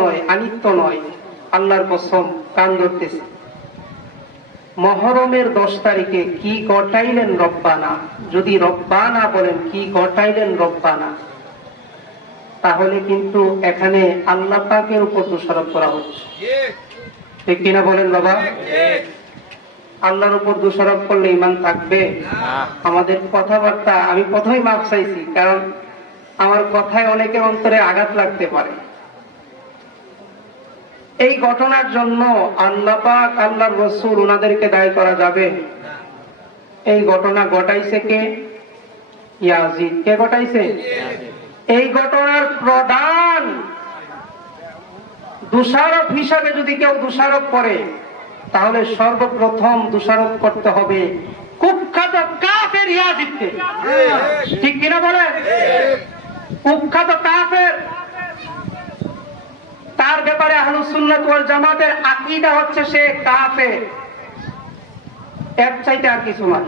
নয়, আনিত্য নয়, আল্লাহর কসম কান ধরতেছে। মহরমের 10 তারিখে কি ঘটাইলেন রব্বানা, যদি রব্বানা বলেন কি ঘটাইলেন রব্বানা, তাহলে কিন্তু এখানে আল্লাহ পাকের উপর দোষারোপ করা হচ্ছে। ঠিক কিনা বলেন বাবা? আল্লাহর উপর দোষারোপ করলে ঈমান থাকবে? আমাদের কথাবার্তা, আমি প্রথমেই মাপ চাইছি, কারণ আমার কথায় অনেকের অন্তরে আঘাত লাগতে পারে। এই ঘটনার জন্য আল্লাহ পাক, আল্লাহর রাসূল ওনাদেরকে দায়ী করা যাবে? এই ঘটনা ঘটাইছে কে? ইয়াজিদ। কে ঘটাইছে? এই ঘটনার প্রধান দোষারোপ হিসাবে যদি কেউ দোষারোপ করে, তাহলে সর্বপ্রথম দোষারোপ করতে হবে কুখ্যাত কাফের ইয়াজিদকে। ঠিক কিনা বলেন? কুখ্যাত কাফের। তার ব্যাপারে আহলুস সুন্নাত ওয়াল জামাতের আকীদা হচ্ছে সে কাফের, এর চাইতে আর কিছু না।